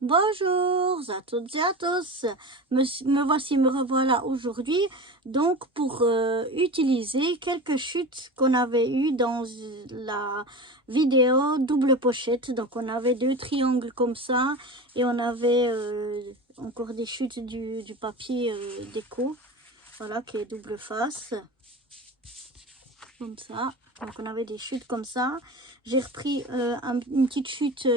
Bonjour à toutes et à tous, me revoilà aujourd'hui donc pour utiliser quelques chutes qu'on avait eues dans la vidéo double pochette. Donc on avait deux triangles comme ça et on avait encore des chutes du papier déco, voilà, qui est double face, comme ça. Donc on avait des chutes comme ça. J'ai repris une petite chute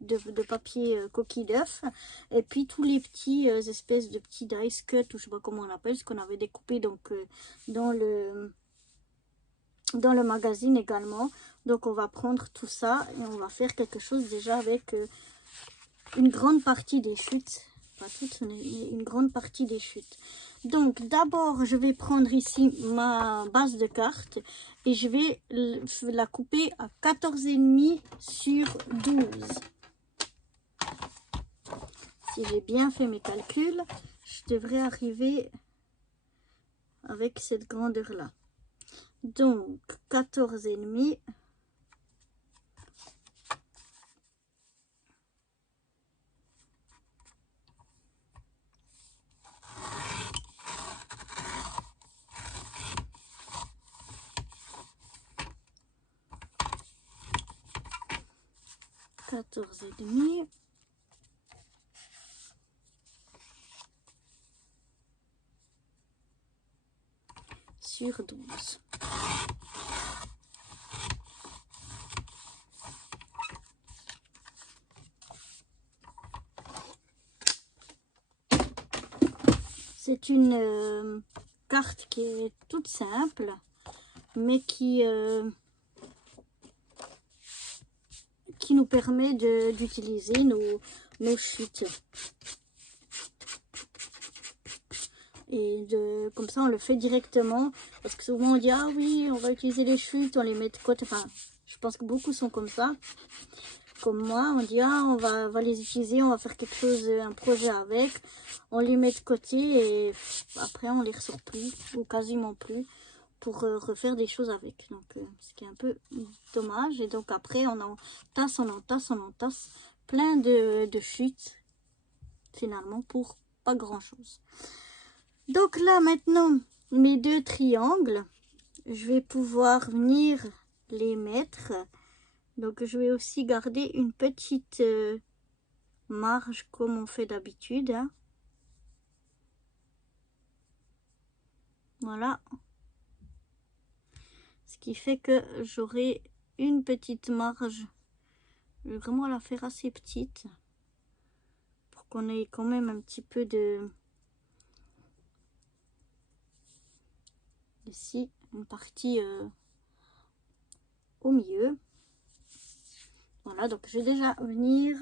de papier coquille d'œuf, et puis tous les petits espèces de petits dice cut, ou je sais pas comment on appelle, ce qu'on avait découpé donc dans le magazine également. Donc on va prendre tout ça et on va faire quelque chose déjà avec une grande partie des chutes, pas toutes, mais une grande partie des chutes. Donc d'abord je vais prendre ici ma base de carte et je vais la couper à 14,5 sur 12. Si j'ai bien fait mes calculs, je devrais arriver avec cette grandeur là. Donc 14,5 . Sur 12. C'est une carte qui est toute simple, mais qui nous permet d'utiliser nos chutes. Et comme ça, on le fait directement. Parce que souvent, on dit, ah oui, on va utiliser les chutes, on les met de côté. Enfin, je pense que beaucoup sont comme ça. Comme moi, on dit, ah, on va les utiliser, on va faire quelque chose, un projet avec. On les met de côté et après, on les ressort plus, ou quasiment plus, pour refaire des choses avec. Donc, ce qui est un peu dommage. Et donc, après, on entasse plein de chutes, finalement, pour pas grand-chose. Donc là, maintenant, mes deux triangles, je vais pouvoir venir les mettre. Donc, je vais aussi garder une petite marge comme on fait d'habitude. Hein. Voilà. Ce qui fait que j'aurai une petite marge. Je vais vraiment la faire assez petite pour qu'on ait quand même un petit peu de... Ici, une partie au milieu. Voilà, donc je vais déjà venir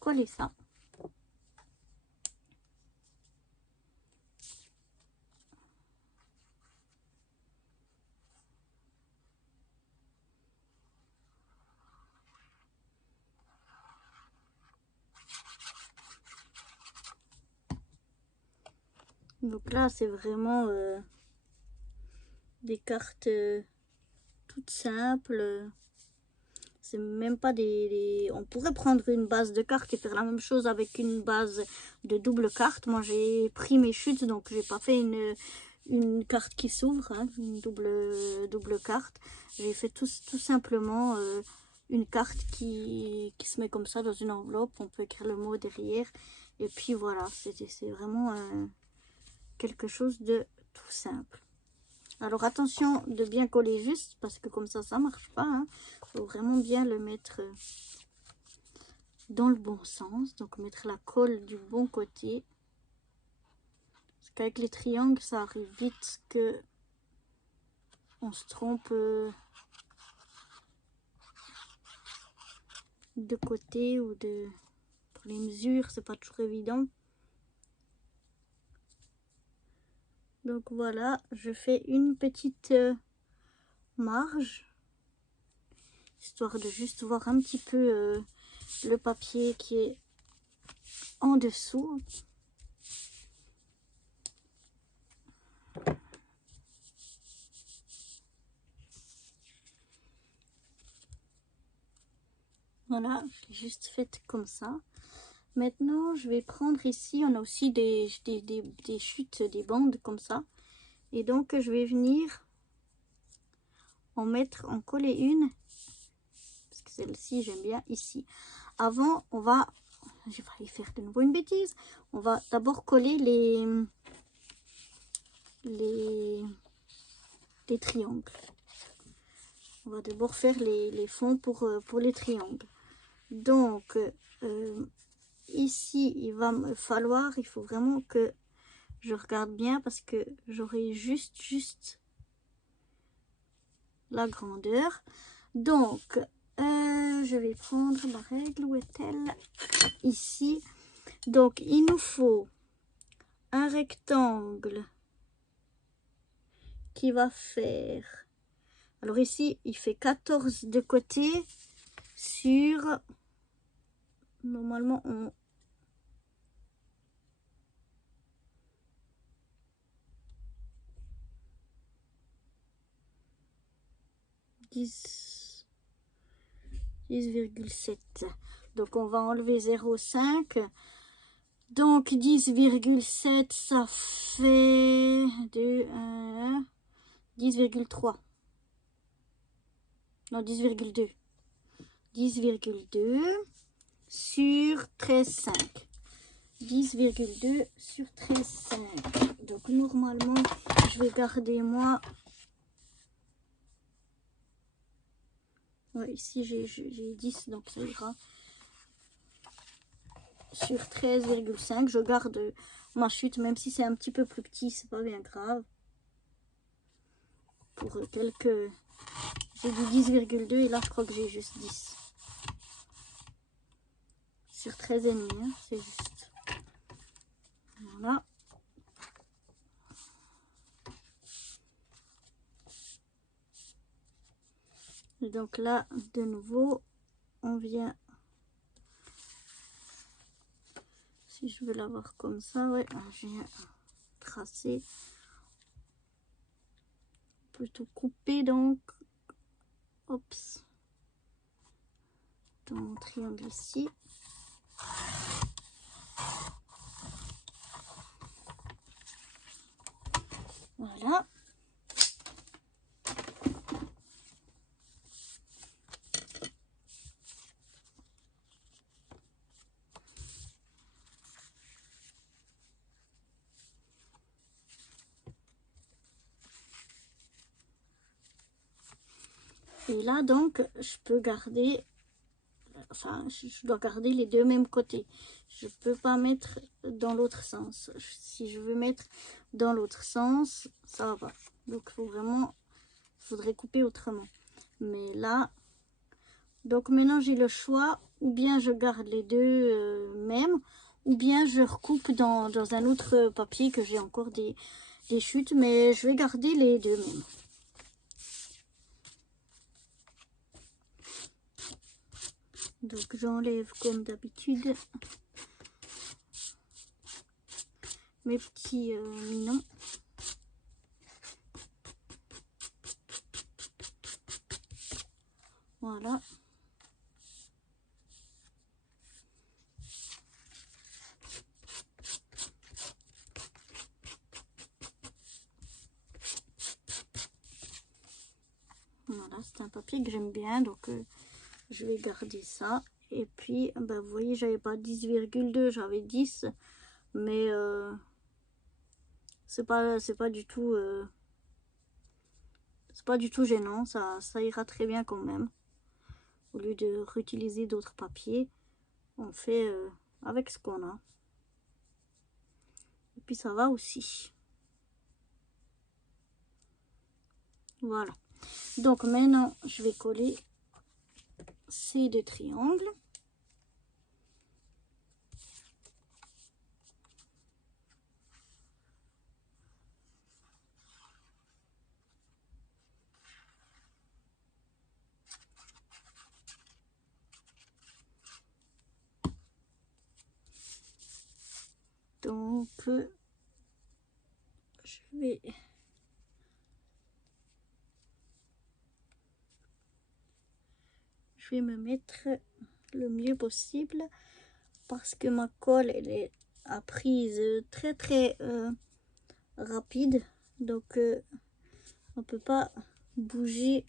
coller ça. Donc là, c'est vraiment des cartes toutes simples. C'est même pas On pourrait prendre une base de cartes et faire la même chose avec une base de double carte. Moi, j'ai pris mes chutes, donc j'ai pas fait une carte qui s'ouvre, hein, une double carte. J'ai fait tout simplement une carte qui se met comme ça dans une enveloppe. On peut écrire le mot derrière. Et puis voilà, c'est vraiment quelque chose de tout simple. Alors attention de bien coller juste, parce que comme ça marche pas. Hein. Faut vraiment bien le mettre dans le bon sens. Donc mettre la colle du bon côté. Parce qu'avec les triangles, ça arrive vite que on se trompe de côté ou de... Pour les mesures, c'est pas toujours évident. Donc voilà, je fais une petite marge. Histoire de juste voir un petit peu le papier qui est en dessous. Voilà, j'ai juste fait comme ça. Maintenant, je vais prendre ici, on a aussi des chutes, des bandes comme ça. Et donc, je vais venir en coller une. Parce que celle-ci, j'aime bien ici. Avant, j'ai failli faire de nouveau une bêtise. On va d'abord coller les triangles. On va d'abord faire les fonds pour les triangles. Donc, ici, il faut vraiment que je regarde bien parce que j'aurai juste la grandeur. Donc, je vais prendre ma règle. Où est-elle? Ici. Donc, il nous faut un rectangle qui va faire... Alors ici, il fait 14 de côté sur... Normalement, on... 10,7. Donc, on va enlever 0,5. Donc, 10,7, ça fait 10,3. Non, 10,2. 10,2 sur 13,5. 10,2 sur 13,5. Donc, normalement, je vais garder moi... Ouais, ici, j'ai 10, donc ça ira. Sur 13,5, je garde ma chute, même si c'est un petit peu plus petit, c'est pas bien grave. Pour quelques... J'ai dit 10,2 et là, je crois que j'ai juste 10. Sur 13,5, hein, c'est juste. Voilà. Et donc là, de nouveau, on vient... Si je veux l'avoir comme ça, ouais, je viens tracer. Plutôt couper, donc. Oups. Dans mon triangle ici. Voilà. Et là, donc, je peux garder, enfin, je dois garder les deux mêmes côtés. Je peux pas mettre dans l'autre sens. Si je veux mettre dans l'autre sens, ça va pas. Donc, il faut vraiment, il faudrait couper autrement. Mais là, donc maintenant, j'ai le choix. Ou bien je garde les deux mêmes, ou bien je recoupe dans un autre papier que j'ai encore des chutes. Mais je vais garder les deux mêmes. Donc j'enlève comme d'habitude mes petits minons. Voilà. Voilà, c'est un papier que j'aime bien, donc je vais garder ça. Et puis, ben, vous voyez, j'avais pas 10,2, j'avais 10. Mais c'est pas du tout... c'est pas du tout gênant, ça ira très bien quand même. Au lieu de réutiliser d'autres papiers, on fait avec ce qu'on a. Et puis ça va aussi. Voilà. Donc maintenant, je vais coller ces deux triangles. Donc, je vais me mettre le mieux possible parce que ma colle elle est à prise très très rapide, donc on peut pas bouger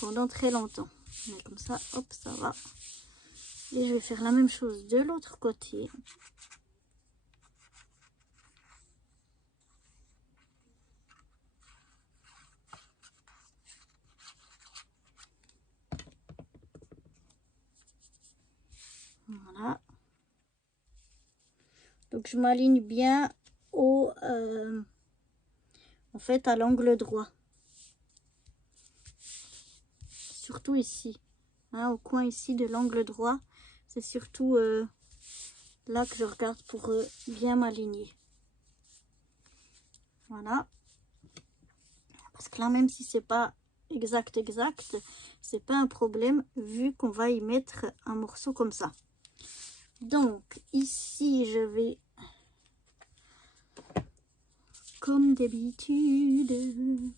pendant très longtemps. Mais comme ça, hop, ça va. Et je vais faire la même chose de l'autre côté. Voilà. Donc je m'aligne bien au en fait à l'angle droit. Surtout ici, hein, au coin ici de l'angle droit. C'est surtout là que je regarde pour bien m'aligner. Voilà. Parce que là, même si c'est pas exact, c'est pas un problème vu qu'on va y mettre un morceau comme ça. Donc ici, je vais comme d'habitude,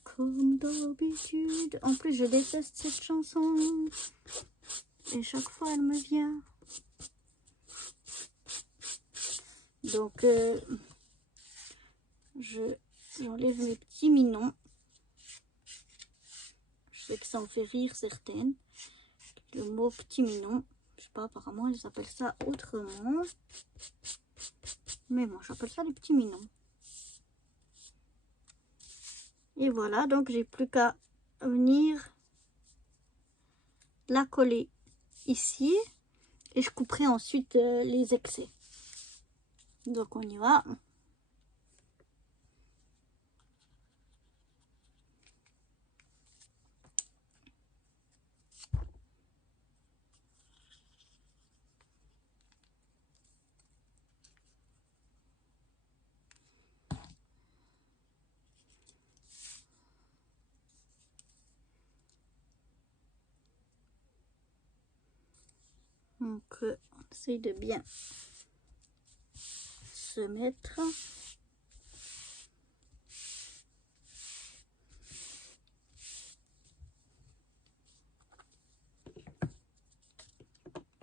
comme d'habitude. En plus, je déteste cette chanson et chaque fois, elle me vient. Donc, j'enlève mes petits minons. Je sais que ça en fait rire certaines. Le mot petit minon, je sais pas, apparemment ils appellent ça autrement. Mais moi j'appelle ça les petits minons. Et voilà, donc j'ai plus qu'à venir la coller ici. Et je couperai ensuite les excès. Donc on y va. Donc on essaye de bien se mettre.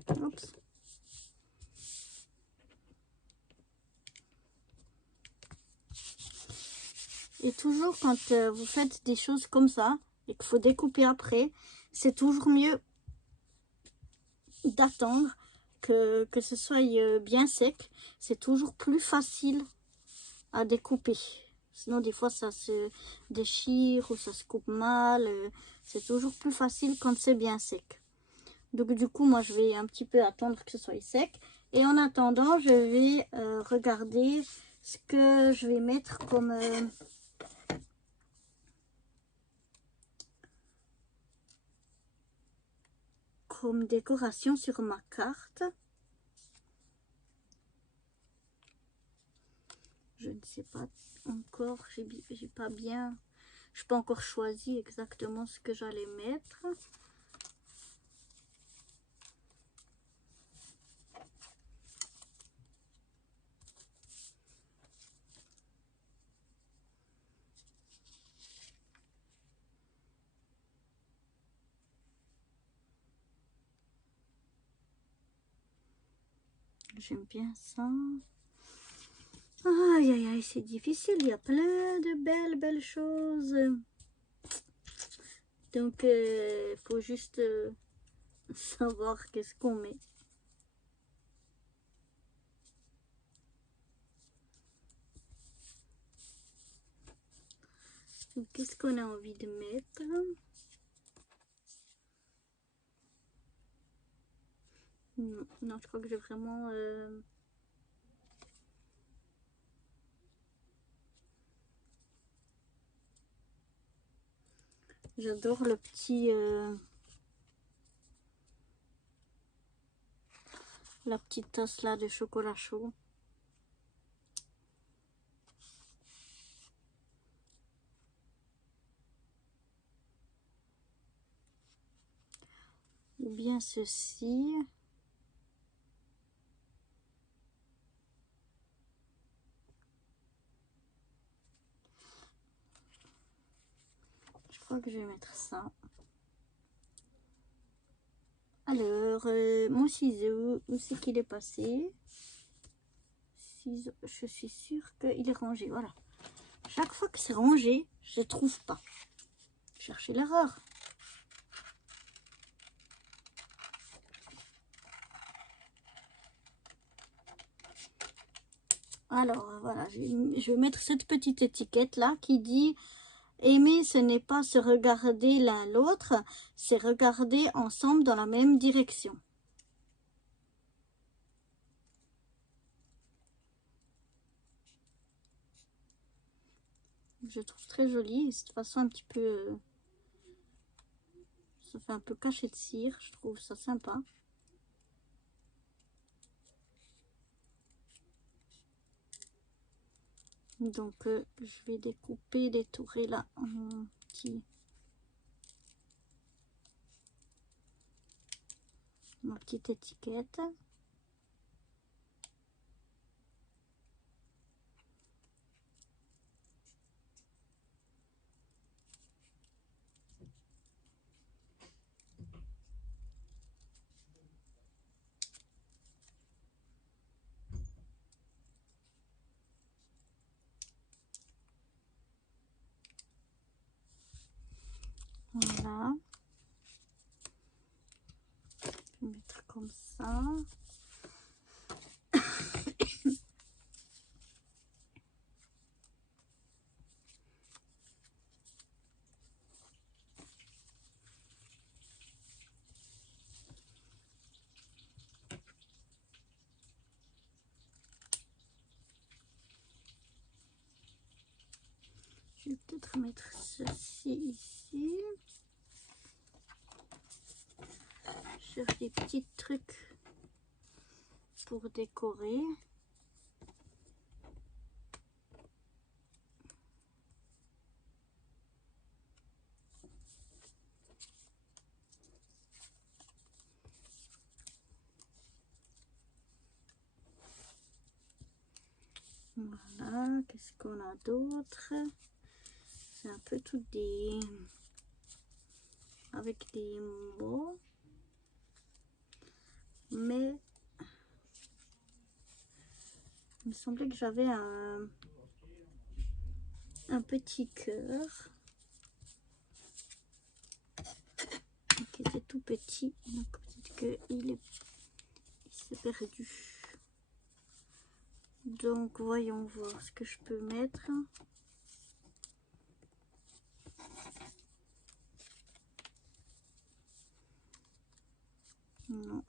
Oups. Et toujours quand vous faites des choses comme ça et qu'il faut découper après, c'est toujours mieux d'attendre que ce soit bien sec. C'est toujours plus facile à découper. Sinon des fois ça se déchire ou ça se coupe mal. C'est toujours plus facile quand c'est bien sec. Donc du coup moi je vais un petit peu attendre que ce soit sec. Et en attendant je vais regarder ce que je vais mettre comme décoration sur ma carte. Je ne sais pas encore, j'ai pas bien, je n'ai pas encore choisi exactement ce que j'allais mettre. J'aime bien ça. Aïe aïe aïe, c'est difficile, il y a plein de belles choses. Donc faut juste savoir qu'est-ce qu'on met. Qu'est-ce qu'on a envie de mettre? Non, non, je crois que j'ai vraiment j'adore le petit la petite tasse là de chocolat chaud. Ou bien ceci. Je crois que je vais mettre ça. Alors, mon ciseau, où c'est qu'il est passé? Ciseau, je suis sûre qu'il est rangé, voilà. Chaque fois que c'est rangé, je ne trouve pas. Cherchez l'erreur. Alors, voilà, je vais mettre cette petite étiquette là qui dit aimer, ce n'est pas se regarder l'un l'autre, c'est regarder ensemble dans la même direction. Je trouve très joli, cette façon un petit peu, ça fait un peu cachet de cire, je trouve ça sympa. Donc je vais découper les tourées là en petits. Ma petite étiquette. Voilà. Je vais mettre comme ça. Je vais peut-être mettre ceci ici. Je cherche des petits trucs pour décorer. Voilà, qu'est-ce qu'on a d'autre? C'est un peu tout des... avec des mots. Mais il me semblait que j'avais un petit cœur qui était tout petit. Donc peut-être qu'il s'est perdu. Donc voyons voir ce que je peux mettre. Non.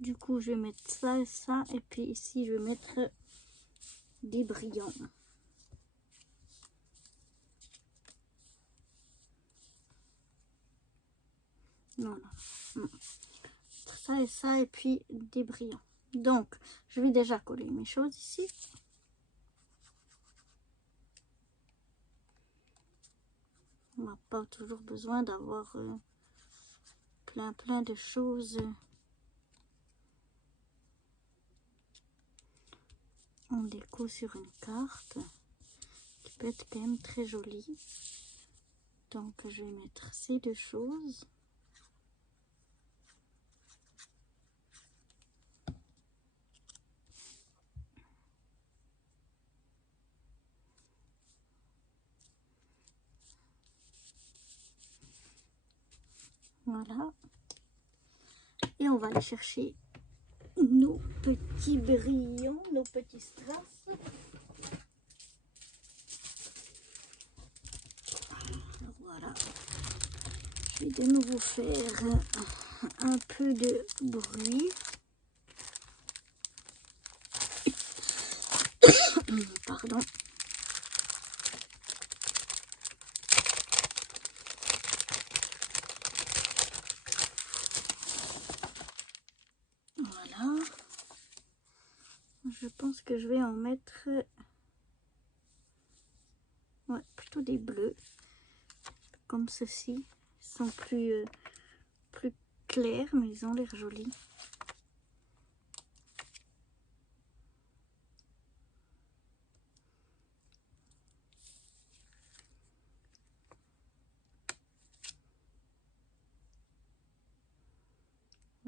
Du coup je vais mettre ça et ça. Et puis ici je vais mettre des brillants. Non, non. Ça et ça et puis des brillants. Donc je vais déjà coller mes choses ici. On n'a pas toujours besoin d'avoir plein de choses en déco sur une carte qui peut être quand même très jolie. Donc je vais mettre ces deux choses. Voilà. Et on va aller chercher nos petits brillants, nos petits strass. Voilà. Je vais de nouveau faire un peu de bruit. Pardon. Voilà. Je pense que je vais en mettre plutôt des bleus. Comme ceci. Ils sont plus clairs, mais ils ont l'air jolis.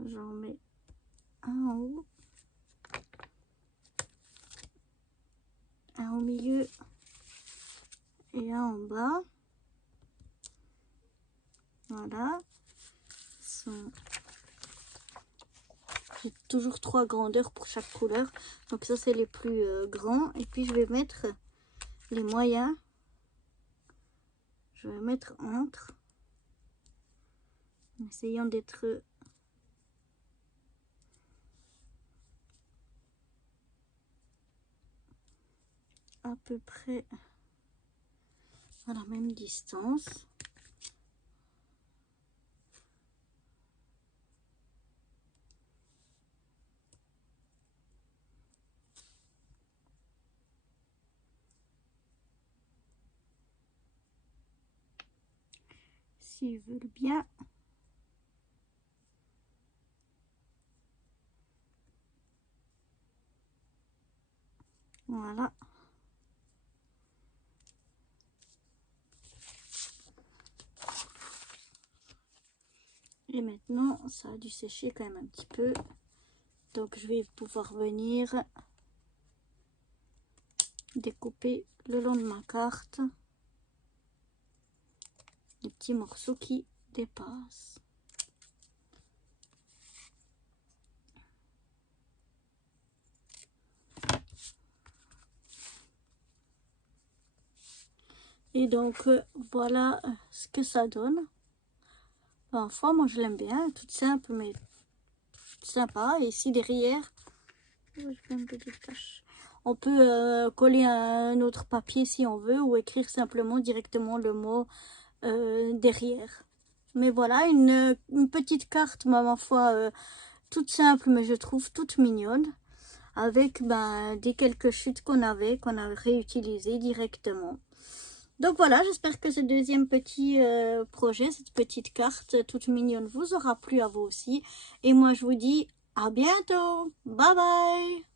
j'en mets un en haut, un au milieu et un en bas. Voilà. J'ai toujours 3 grandeurs pour chaque couleur. Donc ça, c'est les plus grands. Et puis, je vais mettre les moyens. Je vais mettre entre. En essayant d'être à peu près à la même distance. S'ils veulent bien. Voilà. Et maintenant, ça a dû sécher quand même un petit peu. Donc, je vais pouvoir venir découper le long de ma carte des petits morceaux qui dépassent. Et donc, voilà ce que ça donne. Parfois, moi, je l'aime bien, toute simple, mais sympa. Et ici, derrière, je fais une petite tache. On peut coller un autre papier si on veut, ou écrire simplement directement le mot derrière. Mais voilà, une petite carte, ma foi, toute simple, mais je trouve toute mignonne. Avec des quelques chutes qu'on a réutilisées directement. Donc voilà, j'espère que ce deuxième petit projet, cette petite carte toute mignonne vous aura plu à vous aussi. Et moi je vous dis à bientôt. Bye bye.